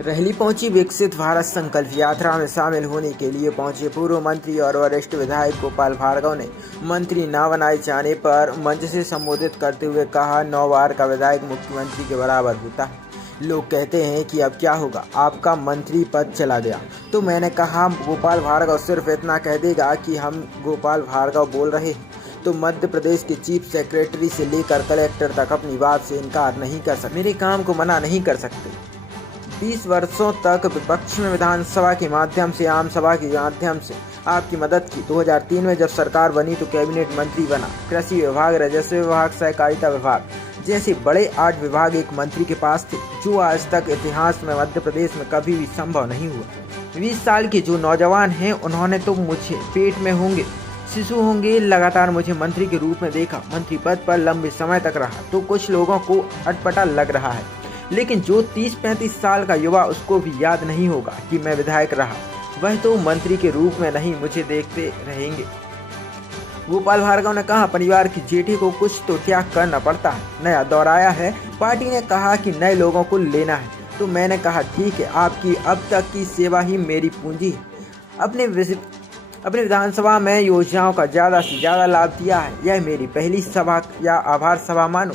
रहली पहुंची विकसित भारत संकल्प यात्रा में शामिल होने के लिए पहुंचे पूर्व मंत्री और वरिष्ठ विधायक गोपाल भार्गव ने मंत्री न बनाए जाने पर मंच से संबोधित करते हुए कहा, 9 बार का विधायक मुख्यमंत्री के बराबर होता है। लोग कहते हैं कि अब क्या होगा, आपका मंत्री पद चला गया। तो मैंने कहा, गोपाल भार्गव सिर्फ इतना कह देगा कि हम गोपाल भार्गव बोल रहे हैं तो मध्य प्रदेश के चीफ सेक्रेटरी से लेकर कलेक्टर तक अपनी बात से इनकार नहीं कर सकते, मेरे काम को मना नहीं कर सकते। 20 वर्षों तक विपक्ष में विधानसभा के माध्यम से, आम सभा के माध्यम से आपकी मदद की। 2003 में जब सरकार बनी तो कैबिनेट मंत्री बना। कृषि विभाग, राजस्व विभाग, सहकारिता विभाग जैसे बड़े 8 विभाग एक मंत्री के पास थे, जो आज तक इतिहास में मध्य प्रदेश में कभी भी संभव नहीं हुआ। 20 साल के जो नौजवान हैं उन्होंने तो मुझे पेट में होंगे, शिशु होंगे, लगातार मुझे मंत्री के रूप में देखा। मंत्री पद पर लंबे समय तक रहा तो कुछ लोगों को अटपटा लग रहा है, लेकिन जो 30-35 साल का युवा, उसको भी याद नहीं होगा कि मैं विधायक रहा। वह तो मंत्री के रूप में नहीं, मुझे देखते रहेंगे। गोपाल भार्गव ने कहा, परिवार की जेठी को कुछ तो त्याग करना पड़ता है। नया दौर आया है, पार्टी ने कहा कि नए लोगों को लेना है, तो मैंने कहा ठीक है, आपकी अब तक की सेवा ही मेरी पूंजी है। अपने विधानसभा में योजनाओं का ज़्यादा से ज़्यादा लाभ दिया है। यह मेरी पहली सभा या आभार सभा मानो।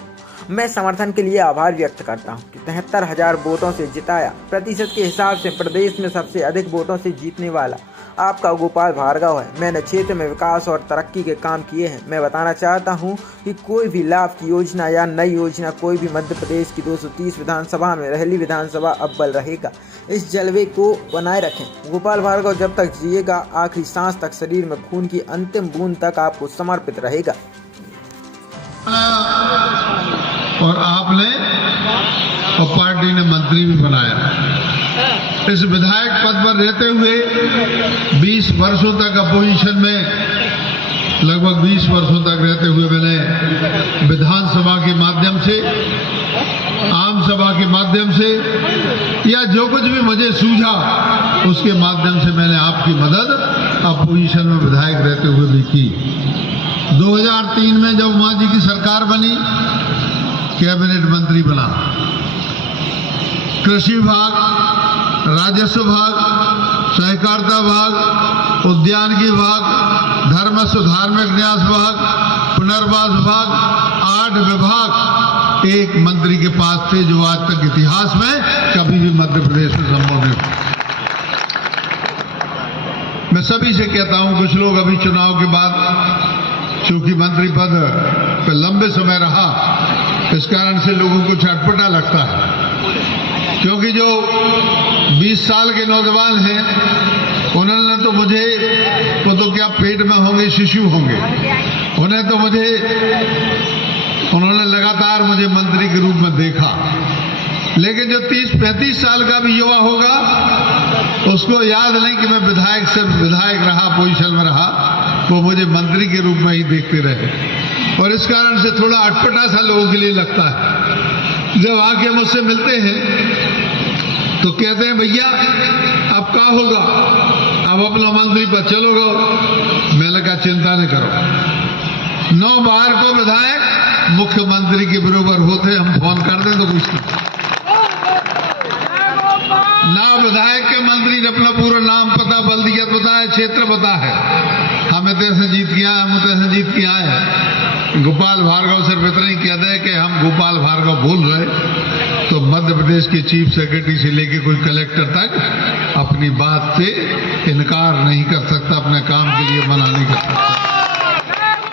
मैं समर्थन के लिए आभार व्यक्त करता हूं कि 73,000 वोटों से जिताया। प्रतिशत के हिसाब से प्रदेश में सबसे अधिक वोटों से जीतने वाला आपका गोपाल भार्गव है। मैंने क्षेत्र में विकास और तरक्की के काम किए हैं। मैं बताना चाहता हूं कि कोई भी लाभ की योजना या नई योजना, कोई भी मध्य प्रदेश की 230 विधानसभा में रहली विधानसभा अव्वल रहेगा। इस जलवे को बनाए रखें। गोपाल भार्गव जब तक जिएगा, आखिरी सांस तक शरीर में खून की अंतिम बूंद तक आपको समर्पित रहेगा। और आपने और पार्टी ने मंत्री भी बनाया। इस विधायक पद पर रहते हुए 20 वर्षों तक अपोजिशन में, लगभग 20 वर्षों तक रहते हुए मैंने विधानसभा के माध्यम से, आम सभा के माध्यम से या जो कुछ भी मुझे सूझा उसके माध्यम से मैंने आपकी मदद अपोजिशन में विधायक रहते हुए भी की। 2003 में जब उमा जी की सरकार बनी, कैबिनेट मंत्री बना। कृषि विभाग, राजस्व विभाग, सहकारिता विभाग, उद्यानिकी विभाग, धर्म धार्मिक न्यास विभाग, पुनर्वास विभाग, 8 विभाग एक मंत्री के पास थे, जो आज तक इतिहास में कभी भी मध्य प्रदेश में संभव नहीं। मैं सभी से कहता हूं, कुछ लोग अभी चुनाव के बाद चूंकि मंत्री पद पे लंबे समय रहा, इस कारण से लोगों को चटपटा लगता है, क्योंकि जो 20 साल के नौजवान हैं उन्होंने तो मुझे, वो तो क्या पेट में होंगे, शिशु होंगे, उन्होंने लगातार मुझे मंत्री के रूप में देखा। लेकिन जो 30-35 साल का भी युवा होगा, उसको याद नहीं कि मैं विधायक से विधायक रहा, पोजीशन में रहा, वो मुझे मंत्री के रूप में ही देखते रहे। और इस कारण से थोड़ा अटपटा सा लोगों के लिए लगता है। जब आके मुझसे मिलते हैं तो कहते हैं, भैया अब क्या होगा, अब अपना मंत्री पर चलोगे। मैंने कहा, चिंता नहीं करो, 9 बार को विधायक मुख्यमंत्री के बराबर होते, हम फोन कर दें तो कुछ ना। विधायक के मंत्री ने अपना पूरा नाम पता, बल्दियत पता है, क्षेत्र पता है, हम इतने जीत के आए, हम उतने जीत के आए हैं। गोपाल भार्गव सिर्फ इतना ही कहते हैं कि हम गोपाल भार्गव बोल रहे, तो मध्य प्रदेश के चीफ सेक्रेटरी से लेके कोई कलेक्टर तक अपनी बात से इनकार नहीं कर सकता, अपने काम के लिए मना नहीं कर सकता।